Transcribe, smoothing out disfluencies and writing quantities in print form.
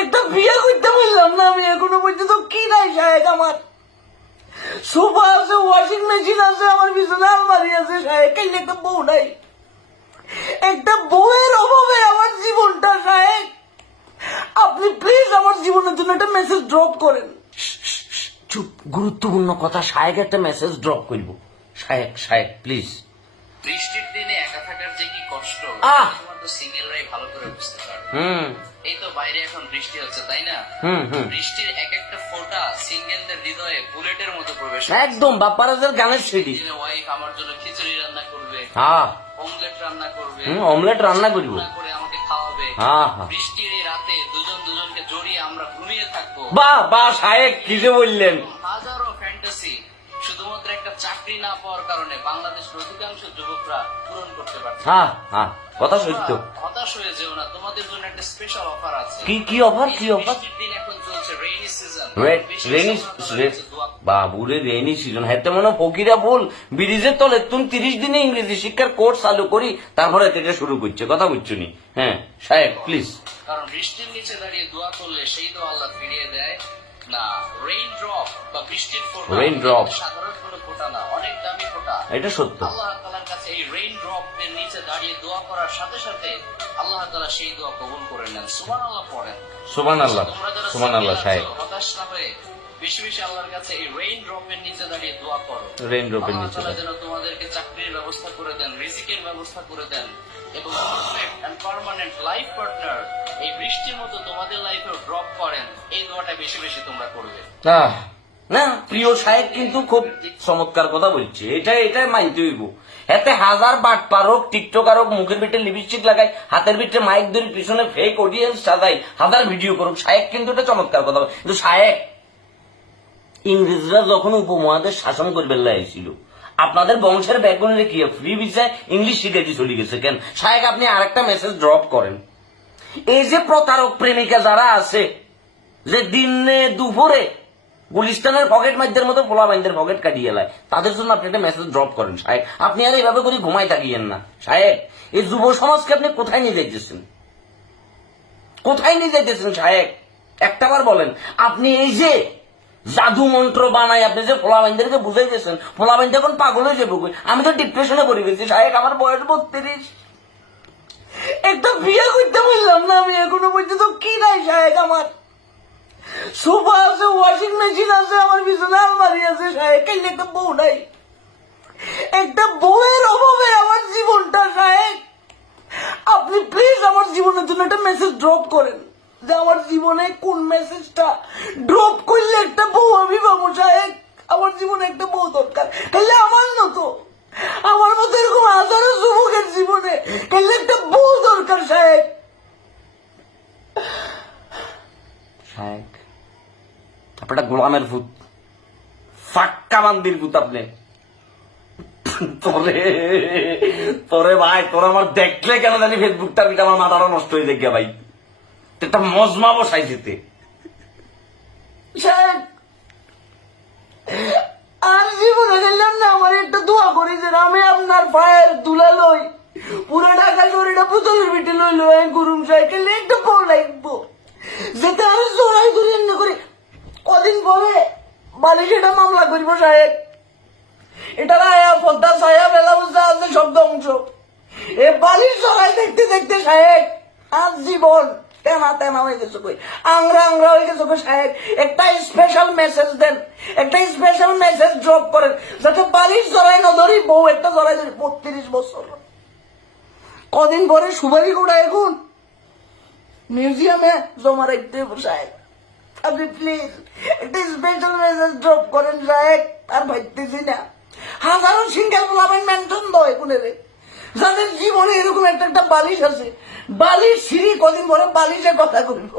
একটা বিয়ে করতে বললাম না আমি, এখনো পর্যন্ত কি নাই সাহেব। আমার সোফা আছে, ওয়াশিং মেশিন আছে, আমার বিছানা আলমারি আছে সাহেব, কেন একটা বউ নাই? একটা বউয়ের অভাবে আমার জীবনটা সাহেব। আপনি প্লিজ আমার জীবনের জন্য একটা মেসেজ ড্রপ করেন। চুপ, গুরুত্বপূর্ণ কথা। শায়েক একটা মেসেজ ড্রপ করবো। শায়েক শায়েক প্লিজ। বৃষ্টির দিনে একা থাকার যে কি কষ্ট শুধুমাত্র সিঙ্গেলরাই ভালো করে বুঝতে পারবে। এই তো বাইরে এখন বৃষ্টি হচ্ছে, তাই না? বৃষ্টির এক একটা ফোঁটা সিঙ্গেলদের হৃদয়ে বুলেটের মতো প্রবেশ করে। একদম বাপ্পারাজের গানের সিডি। ওয়াইফ আমার জন্য খিচুড়ি রান্না করবে, অমলেট রান্না করবে, অমলেট রান্না করবো, করে আমাকে খাওয়াবে। বৃষ্টির এই রাতে দুজন দুজনকে জড়িয়ে আমরা ঘুমিয়ে থাকবো। বাহ বাহ শায়েক, কি যে বললেন। হাজারো ফ্যান্টাসি শুধুমাত্র একটা চাকরি না পাওয়ার কারণে বাংলাদেশের অধিকাংশ যুবকরা পূরণ করতে পারছে। কথা সত্য। হতাশ হয়ে যেও না, তোমাদের জন্য একটা স্পেশাল অফার আছে। কি অফার? কি অফার? দিন এখন চলছে রেইনি সিজন। বাবুরে রেইনি সিজন হাতে মনে ফকিরা বল ব্রিজের তলে তুমি 30 দিনে ইংরেজি শিক্ষার কোর্স চালু করি, তারপরে এটা শুরু করছে। কথা বুঝছো নি? হ্যাঁ সাহেব প্লিজ। কারণ বৃষ্টির নিচে দাঁড়িয়ে দোয়া করলে সেই তো আল্লাহ ফিরিয়ে দেয় না। রেইন ড্রপ বা বৃষ্টির ফোঁটা, রেইন ড্রপ সাধারণ কোনো ফোঁটা না, অনেক দামি ফোঁটা। এটা সত্য। আল্লাহ তাআলার কাছে এই রেইন ড্রপ এর নিচে দাঁড়িয়ে দোয়া করার সাথে সাথে আল্লাহ তাআলা সেই দোয়া কবুল করে নেন। সুবহানাল্লাহ পড়েন। সুবহানাল্লাহ সুবহানাল্লাহ। সাহেব হতাশ না হয়ে বেশি বেশি আল্লাহর কাছে এই রেইন ড্রপ এর নিচে দাঁড়িয়ে দোয়া করো। রেইন ড্রপ এর নিচে যেন তোমাদেরকে চাকরির ব্যবস্থা করে দেন, রিজিকের ব্যবস্থা করে দেন এবং perfect and permanent life partner এই বৃষ্টির মতো তোমাদের লাইফেও ড্রপ করেন। এই দোয়াটা বেশি বেশি তোমরা করবে। না প্রিয় সাহেব কিন্তু খুব চমৎকার কথা বলছে। এটাই মানতে হইব। এতে হাজার বাট পারক, টিকটকার হোক, মুখের ভিতরে লিপস্টিক লাগাই, হাতের ভিতরে মাইক ধরে পিছনে ফেক অডিয়েন্স সাজাই, হাজার ভিডিও করুক, সাহেব কিন্তু এটা চমৎকার কথা। কিন্তু সাহেব, ইংরেজরা যখন উপমহাদেশ শাসন করবে লাইছিল, আপনাদের বংশের ব্যাকগ্রাউন্ডে কি ফ্রি ভিসায় ইংলিশ শিখাইতে চলে গেছে কেন? সাহেব আপনি আরেকটা মেসেজ ড্রপ করেন। এই যে প্রতারক প্রেমিকা যারা আছে, যে দিনে দুপুরে গুলিস্তানের পকেট মাইদের মতো পোলা বাইন্দের পকেট কাটিয়ে এলায়, তাদের জন্য আপনি একটা মেসেজ ড্রপ করেন সাহেব। আপনি আর এইভাবে করে ঘুমাই থাকিয়েন না সাহেব। এই যুব সমাজকে আপনি কোথায় নিয়ে যাইতেছেন? কোথায় নিয়ে যাইতেছেন সাহেব? একটাবার বলেন। আপনি এই যে জাদু মন্ত্র বানাই আপনি যে পোলা বাইন্দেরকে বুঝাই দিয়েছেন, পোলা বাইন্দ এখন পাগল হয়ে যাবো। আমি তো ডিপ্রেশনে পড়ে গেছি সাহেব, আমার বয়স 32। একটা বিয়ে করতে বললাম না আমি, এখনো পর্যন্ত কি নাই সাহেব। আমার সোফা আছে, ওয়াশিং মেশিন আছে, আমার বিছানা আলমারি আছে সাহেব, কেন একটা বউ নাই? একটা বউয়ের অভাবে আমার জীবনটা সাহেব। আপনি প্লিজ আমার জীবনের জন্য একটা মেসেজ ড্রপ করেন, যে আমার জীবনে কোন মেসেজটা ড্রপ করলে একটা বউ আমি পাবো সাহেব। আমার জীবনে একটা বউ দরকার, তাহলে আমার মতো এরকম হাজারো যুবকের জীবনে তাহলে একটা বউ দরকার সাহেব। সাহেব আপনার গোলামের ভূত, ফাক্কা বান্দির ভূত আপনি। তোরে ভাই, তোর আমার দেখলে কেন জানি ফেসবুকটার ভিতরে আমার মাথাটা নষ্ট হয়ে যায় ভাই। একটা মজমা বসাই যেতে সাহেব। আর জীবনে গেলাম না, আমার একটা দোয়া করি যে আমি আপনার পায়ের দুলা লই, পুরো ঢাকা শরীরটা পুতুলের ভিটে লই লই গুরুম সাইকেল একটা বউ লাগবো, যেতে আমি জোড়াই ধরে এমনি করে কদিন পরে বালিশেটা মামলা করবো সাহেব। এটা আয়া পদ্মা ছায়া বেলা বুঝতে আছে সব ধ্বংস। এ বালিশ জড়াই দেখতে দেখতে সাহেব আর জীবন তেনা তেনা হয়ে গেছে, কই আংরা আংরা হয়ে গেছে সাহেব। একটা স্পেশাল মেসেজ দেন, একটা স্পেশাল মেসেজ ড্রপ করেন, যাতে বালিশ জড়াই না ধরি, বউ একটা জড়াই ধরি। 32 বছর, কদিন পরে সুপারি গোড়া এখন মিউজিয়ামে জমা রাখতে সাহেব। আপনি প্লিজ একটা স্পেশাল মেসেজ ড্রপ করেন সাহেব। আর ভাবতেছি না হাজারো সিঙ্গেল বলাবেন মেনশন দয় কোনে রে, যাদের জীবনে এরকম একটা বালিশ আছে, বালিশ সিঁড়ি কদিন পরে বালিশে কথা করবো।